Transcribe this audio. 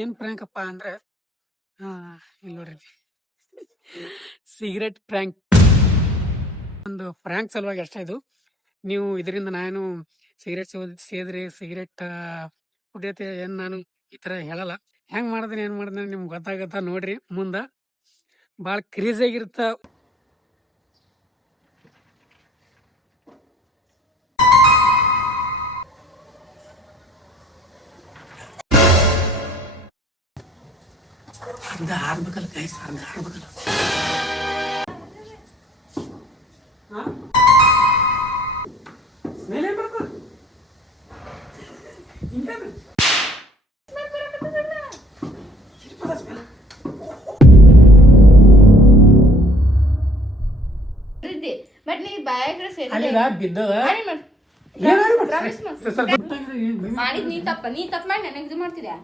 ಏನ್ ಪ್ರ್ಯಾಂಕ್ ಅಪ್ಪ ಅಂದ್ರೆ ಇಲ್ಲಿ ನೋಡ್ರಿ ಸಿಗರೆಟ್ ಪ್ರ್ಯಾಂಕ್. ಒಂದು ಪ್ರ್ಯಾಂಕ್ ಸಲುವಾಗಿ ಅಷ್ಟೇ ಇದು. ನೀವು ಇದರಿಂದ ನಾನು ಸಿಗರೆಟ್ ಸೇದ್ರಿ ಸಿಗರೆಟ್ ಕುಡಿಯತ್ತೆ ಏನ್ ನಾನು ಈ ತರ ಹೇಳಲ್ಲ. ಹೆಂಗ್ ಮಾಡ್ದೇನೆ ಏನ್ ಮಾಡ್ದೇನೆ ನಿಮ್ಗೆ ಗೊತ್ತಾಗತ್ತ ನೋಡ್ರಿ ಮುಂದ. ಭಾಳ ಕ್ರೇಜಿ ಆಗಿರುತ್ತ. ಅರ್ಧ ಹಾರ್ಬೇಕಲ್ಲ ಗೈಸ್, ಅರ್ಧ ಹಾರ್ಬೇಕಲ್ಲ. ಸ್ಮೆಲ್ ಏನ್ ಬರ್ತದ? ಬಟ್ ನೀ ಬಾಯಾಗ್ರೆ ಬಿದ್ದದ ಮಾಡಿದ್ ನೀ ತಪ್ಪ ಮಾಡಿ ನನಗೆ ಇದು ಮಾಡ್ತಿದ್ಯಾ?